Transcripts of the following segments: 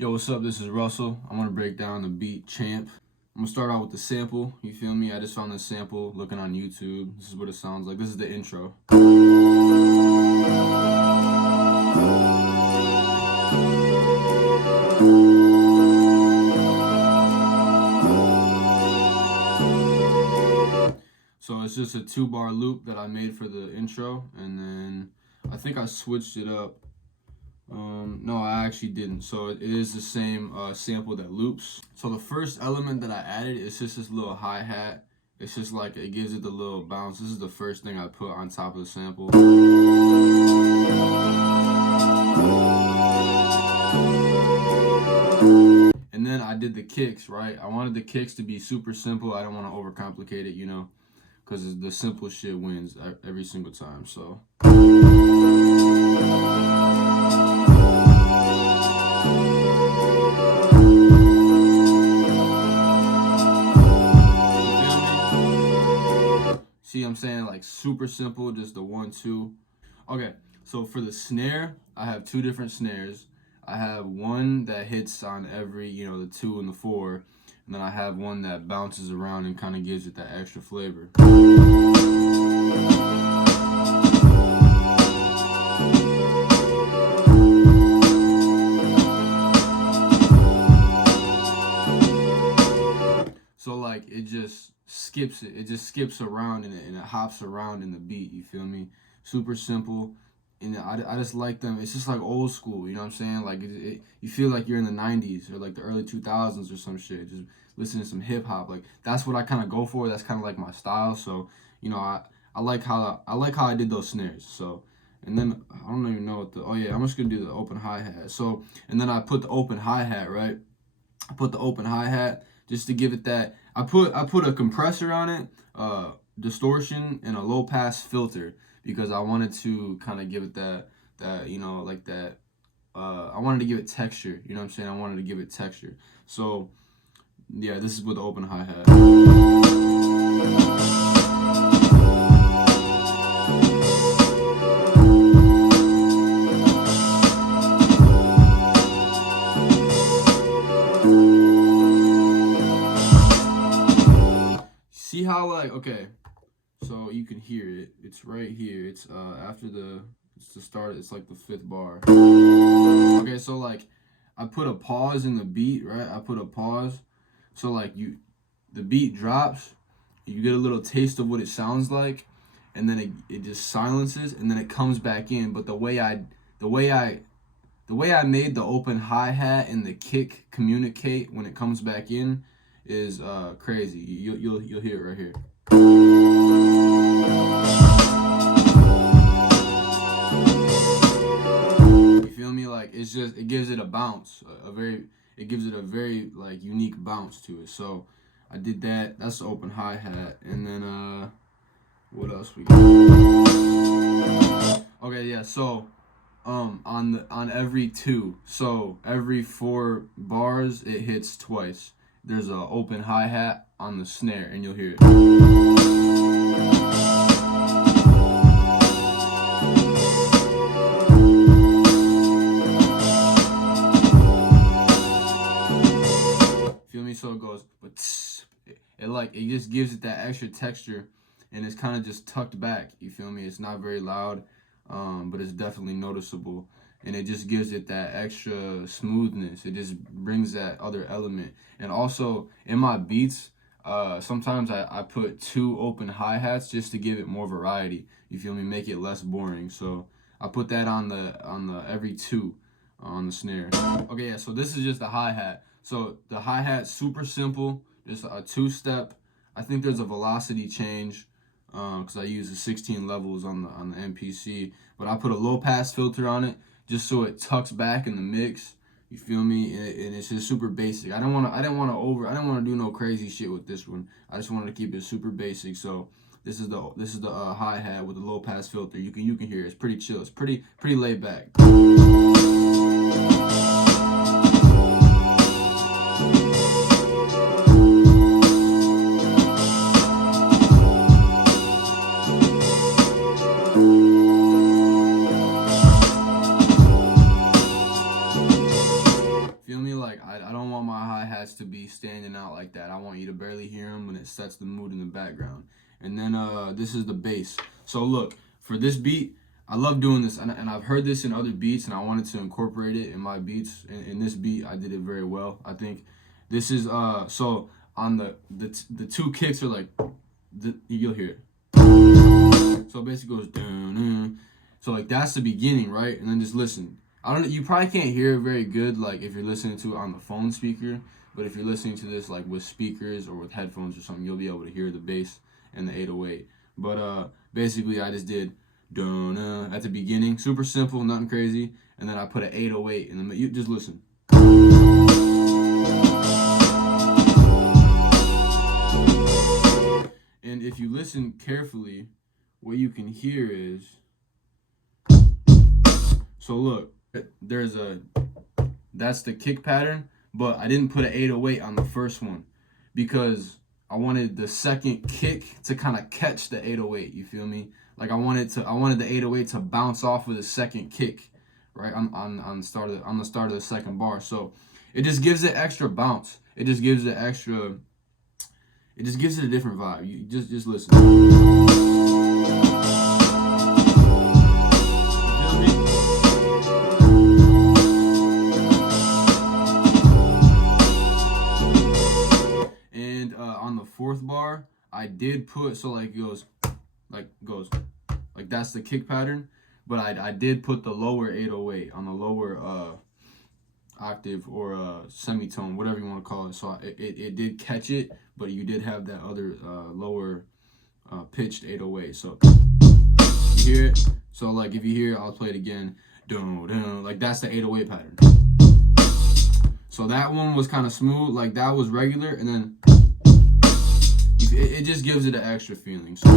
Yo, what's up? This is Russell. I'm gonna break down the beat Champ. I'm gonna start out with the sample. You feel me? I just found this sample looking on YouTube. This is what it sounds like. This is the intro. So it's just a 2-bar loop that I made for the intro, and then I think I switched it up. No, I actually didn't. So it is the same sample that loops. So the first element that I added is just this little hi-hat. It's just like, it gives it the little bounce. This is the first thing I put on top of the sample. And then I did the kicks, right? I wanted the kicks to be super simple. I don't want to overcomplicate it, you know, because the simple shit wins every single time. So see, I'm saying, like, super simple, just the 1-2. Okay, so for the snare, I have 2 different snares. I have one that hits on every, the 2 and the 4, and then I have one that bounces around and kind of gives it that extra flavor. So like, it just skips it. It just skips around and it hops around in the beat. You feel me? Super simple. And I just like them. It's just like old school. You know what I'm saying? Like you feel like you're in the 90s or like the early 2000s or some shit. Just listening to some hip hop. Like that's what I kind of go for. That's kind of like my style. So I like how I did those snares. So. And then I don't even know what I'm just gonna do the open hi-hat. So and then I put the open hi-hat, right? I put the open hi-hat just to give it that. I put a compressor on it, distortion, and a low pass filter because I wanted to kind of give it that like that. I wanted to give it texture. You know what I'm saying? I wanted to give it texture. So yeah, this is with the open hi-hat. See how, like, okay, so you can hear it. It's right here. It's it's the start. It's like the 5th bar. Okay, so like I put a pause in the beat, right? I put a pause. So like the beat drops, you get a little taste of what it sounds like, and then it just silences, and then it comes back in. But the way I made the open hi-hat and the kick communicate when it comes back in is crazy. You'll hear it right here. You feel me? Like it gives it a bounce, it gives it a very like unique bounce to it. So I did that. That's the open hi-hat, and then what else we got? Okay, yeah. So on every 2, so every 4 bars it hits twice. There's an open hi-hat on the snare, and you'll hear it. Feel me? So it goes, but it just gives it that extra texture, and it's kind of just tucked back. You feel me? It's not very loud, but it's definitely noticeable. And it just gives it that extra smoothness. It just brings that other element. And also in my beats, sometimes I put 2 open hi-hats just to give it more variety. You feel me? Make it less boring. So I put that on the every 2 on the snare. Okay, yeah. So this is just the hi-hat. So the hi-hat, super simple, just a 2-step. I think there's a velocity change because I use the 16 levels on the MPC, but I put a low pass filter on it just so it tucks back in the mix. You feel me? And it's just super basic. I didn't want to do no crazy shit with this one. I just wanted to keep it super basic. So this is the hi-hat with the low pass filter. You can hear it. It's pretty chill. It's pretty laid back. feel me? Like, I don't want my hi-hats to be standing out like that. I want you to barely hear them when it sets the mood in the background. And then this is the bass. So look, for this beat, I love doing this, and I've heard this in other beats, and I wanted to incorporate it in my beats. In this beat, I did it very well. I think this is so on the two kicks are like you'll hear it. So it basically goes dun. So like that's the beginning, right? And then just listen. I don't. You probably can't hear it very good, like if you're listening to it on the phone speaker. But if you're listening to this like with speakers or with headphones or something, you'll be able to hear the bass and the 808. But basically, I just did dun at the beginning, super simple, nothing crazy, and then I put an 808 in the middle. You just listen. And if you listen carefully, what you can hear is, so look, that's the kick pattern, but I didn't put an 808 on the first one because I wanted the second kick to kind of catch the 808, you feel me? Like I wanted the 808 to bounce off with a second kick, right? On the start of the second bar. So it just gives it extra bounce. It just gives it a different vibe. You just listen. And on the fourth bar, I did put, so like it goes like that's the kick pattern, but I did put the lower 808 on the lower octave or semitone, whatever you want to call it. So it did catch it, but you did have that other lower pitched 808. So you hear it. So like if you hear it, I'll play it again. Dun, like that's the 808 pattern. So that one was kind of smooth, like that was regular, and then it just gives it an extra feeling. So,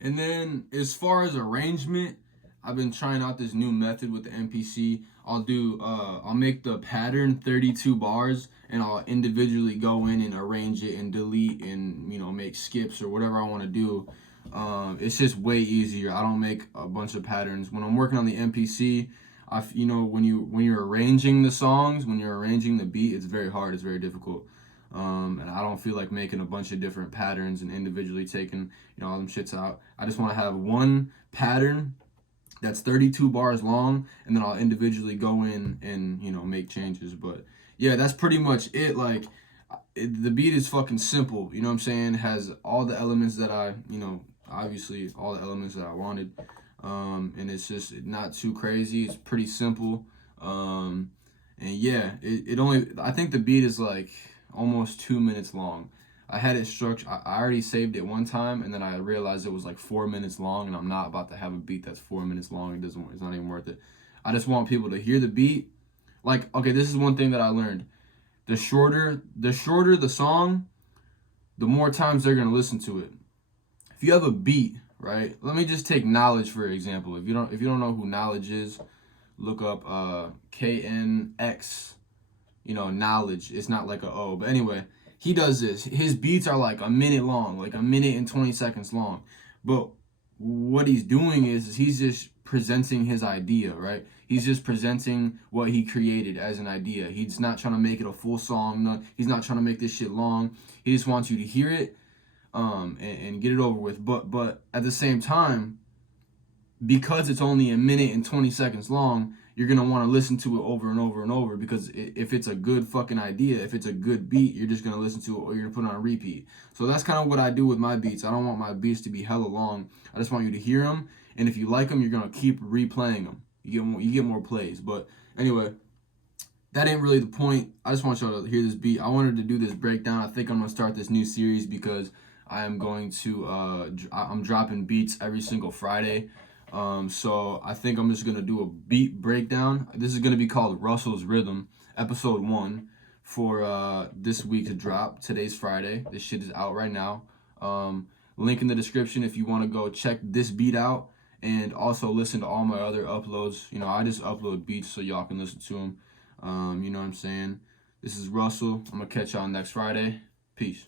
and then as far as arrangement, I've been trying out this new method with the MPC. I'll make the pattern 32 bars, and I'll individually go in and arrange it and delete and make skips or whatever I want to do. It's just way easier. I don't make a bunch of patterns when I'm working on the MPC. When you're arranging the songs, when you're arranging the beat, it's very hard. It's very difficult. And I don't feel like making a bunch of different patterns and individually taking all them shits out. I just want to have one pattern that's 32 bars long, and then I'll individually go in and make changes. But yeah, that's pretty much it. Like the beat is fucking simple, you know what I'm saying? It has all the elements that I obviously all the elements that I wanted, and it's just not too crazy. It's pretty simple, and yeah, I think the beat is like almost 2 minutes long. I had it structured. I already saved it one time, and then I realized it was like 4 minutes long, and I'm not about to have a beat that's 4 minutes long. It's not even worth it. I just want people to hear the beat. Like, okay, this is one thing that I learned. The shorter the song, the more times they're gonna listen to it. If you have a beat, right? Let me just take Knowledge for example. If you don't know who Knowledge is, look up KNX. Knowledge. It's not like a O, but anyway, he does this. His beats are like a minute long, like a minute and 20 seconds long. But what he's doing is he's just presenting his idea, right? He's just presenting what he created as an idea. He's not trying to make it a full song. No, he's not trying to make this shit long. He just wants you to hear it and get it over with. But at the same time, because it's only a minute and 20 seconds long, you're going to want to listen to it over and over and over, because if it's a good fucking idea, if it's a good beat, you're just going to listen to it or you're going to put it on repeat. So that's kind of what I do with my beats. I don't want my beats to be hella long. I just want you to hear them, and if you like them, you're going to keep replaying them. You get more plays. But anyway, that ain't really the point. I just want y'all to hear this beat. I wanted to do this breakdown. I think I'm going to start this new series because I am going to I'm dropping beats every single Friday. So I think I'm just gonna do a beat breakdown. This is gonna be called Russell's Rhythm. episode 1 for this week's drop. Today's Friday. This shit is out right now. Link in the description if you want to go check this beat out and also listen to all my other uploads. You know, I just upload beats so y'all can listen to them. You know what I'm saying? This is Russell. I'm going to catch y'all next Friday. Peace.